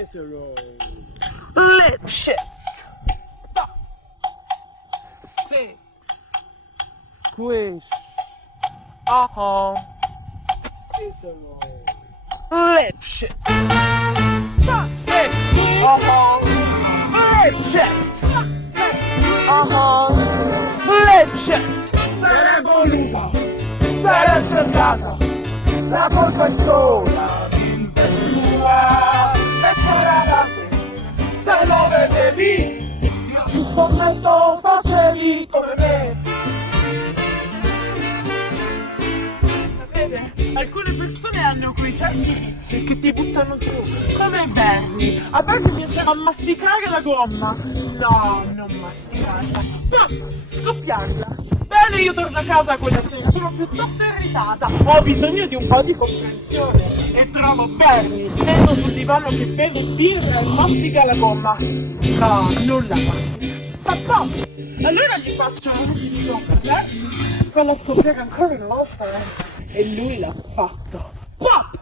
Cicero. Lipschitz. 6. Squish. Cicero. Lipschitz. 6. Lipschitz. Lipschitz. Se l'è voluta, se l'è cercata, la colpa è solamente sua. Se c'eravate, se lo vedevi, io ci scommetto facevi come me. Vede, alcune persone hanno quei certi vizi che ti buttano giù, come i vermi. A me mi piaceva masticare la gomma. No, non masticarla, ma scoppiarla. Bene, io torno a casa quella sera, sono piuttosto irritata, ho bisogno di un po' di comprensione e trovo Bernie steso sul divano che beve birra e mastica la gomma. No, non la mastica. Papà! Allora gli faccio un di dico, falla scoppiare ancora una volta, e lui l'ha fatto. Pop!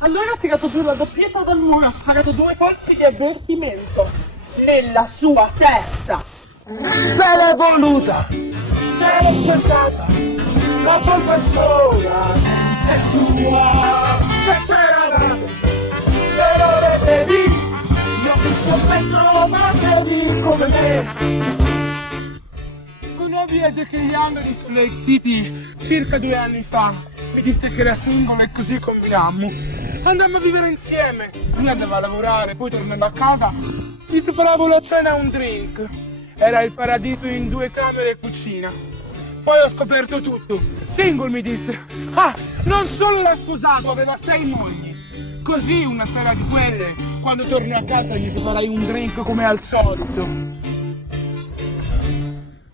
Allora ha tirato giù la doppietta dal muro, ha sparato 2 colpi di avvertimento nella sua testa. Se l'è voluta, se l'è cercata, la colpa è sola, è sua. Se c'eravate, se lo vedevi, io ti scommetto facevi come me. Conobbi Ed Young su Lake City circa 2 anni fa. Mi disse che era single e così combinammo. Andammo a vivere insieme. Lui andava a lavorare, poi tornando a casa gli preparavo la cena e un drink. Era il paradiso in 2 camere e cucina. Poi ho scoperto tutto. Single, mi disse. Ah, non solo era sposato, aveva 6 mogli. Così una sera di quelle, quando torno a casa gli preparai un drink come al solito.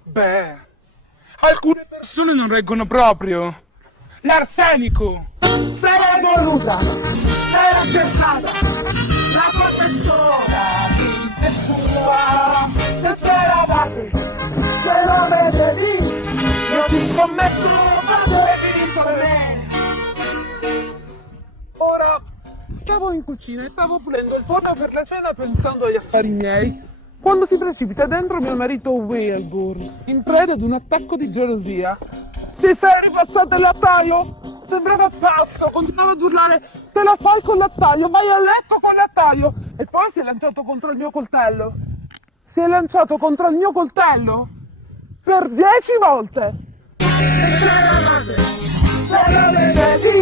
Beh, alcune persone non reggono proprio. L'arsenico! Se l'è voluta, se l'è cercata, la colpa è solamente sua. Se c'eravate, se lo vedevi, io ti scommetto facevi come me. Ora, stavo in cucina e stavo pulendo il forno per la cena pensando agli affari miei, quando si precipita dentro mio marito Wilbur, in preda ad un attacco di gelosia. Ti sei ripassato il lattaio? Sembrava pazzo, continuava ad urlare: te la fai col lattaio, vai a letto col lattaio! E poi si è lanciato contro il mio coltello. Si è lanciato contro il mio coltello per 10 volte. Se c'eravate, se lo vedevi,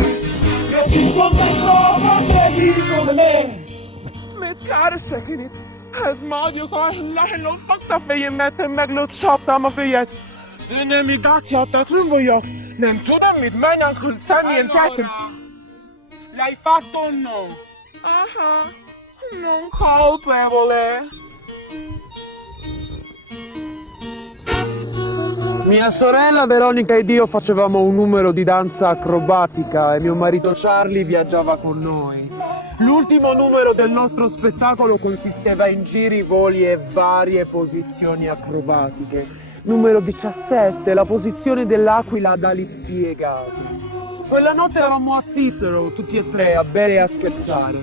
io ti scommetto facevi come me. Met károsek itt. Ez magyarkor lehenom fogta fejemet, meglocsaptam a fejet. De nem igazságtalan vagyok. Nem tudom, mit menjen, hogy semmilyen tettem. L'hai fatto o no? Non colpevole. Mia sorella Veronica ed io facevamo un numero di danza acrobatica e mio marito Charlie viaggiava con noi. L'ultimo numero del nostro spettacolo consisteva in giri, voli e varie posizioni acrobatiche. Numero 17, la posizione dell'aquila ad ali spiegate. Quella notte eravamo a Cicero, tutti e 3, a bere e a scherzare.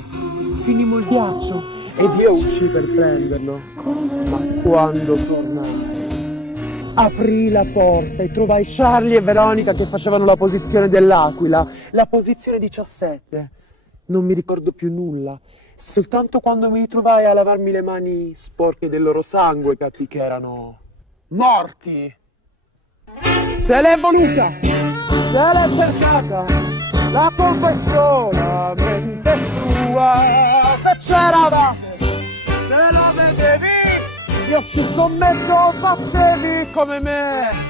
Finimmo il ghiaccio ed io uscii per prenderlo. Ma quando tornai, aprì la porta e trovai Charlie e Veronica che facevano la posizione dell'aquila, la posizione 17. Non mi ricordo più nulla, soltanto quando mi ritrovai a lavarmi le mani sporche del loro sangue capii che erano morti. Se l'è voluta, se l'è cercata, la colpa è solamente sua. Se c'eravate, se lo vedevi, io ci scommetto facevi come me.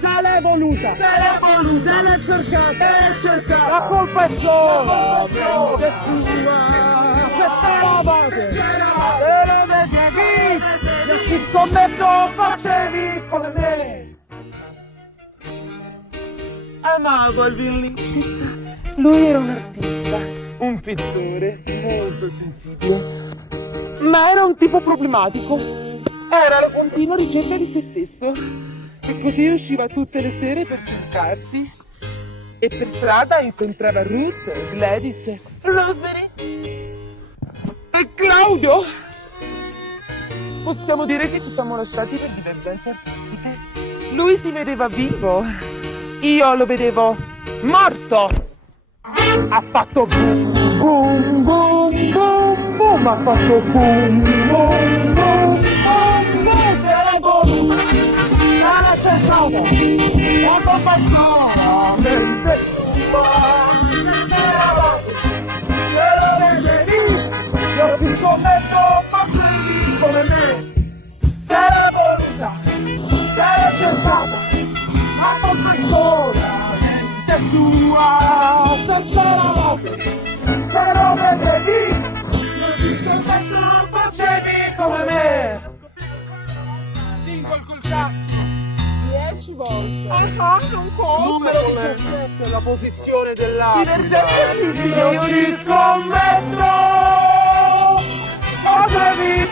Se l'è voluta, se l'è cercata, la colpa è solamente sua. Se c'eravate, se lo vedevi, io ci scommetto facevi come me. Amavo Alvin Lipschitz. Lui era un artista, un pittore molto sensibile, ma era un tipo problematico. Era alla continua ricerca di se stesso e così usciva tutte le sere per cercarsi e per strada incontrava Ruth, Gladys, Rosemary E Claudio? Possiamo dire che ci siamo lasciati per divergenze artistiche. Lui si vedeva vivo, io lo vedevo morto. Ha fatto boom, boom, boom, boom, boom, ha fatto boom, boom, boom, boom, boom, te boom, sarà cercato, un po' passata, mente sua, se lo vedevi, io ci scommetto, facevi come me, se l'è voluta, se l'è cercata, a colpa sola, mente sua, senza la voce, se lo vedevi, io ci scommetto, facevi come me. Single col cazzo. 10 volte. Non conta. Numero 17, la posizione dell'acqua. Io ci scommetto. Facevi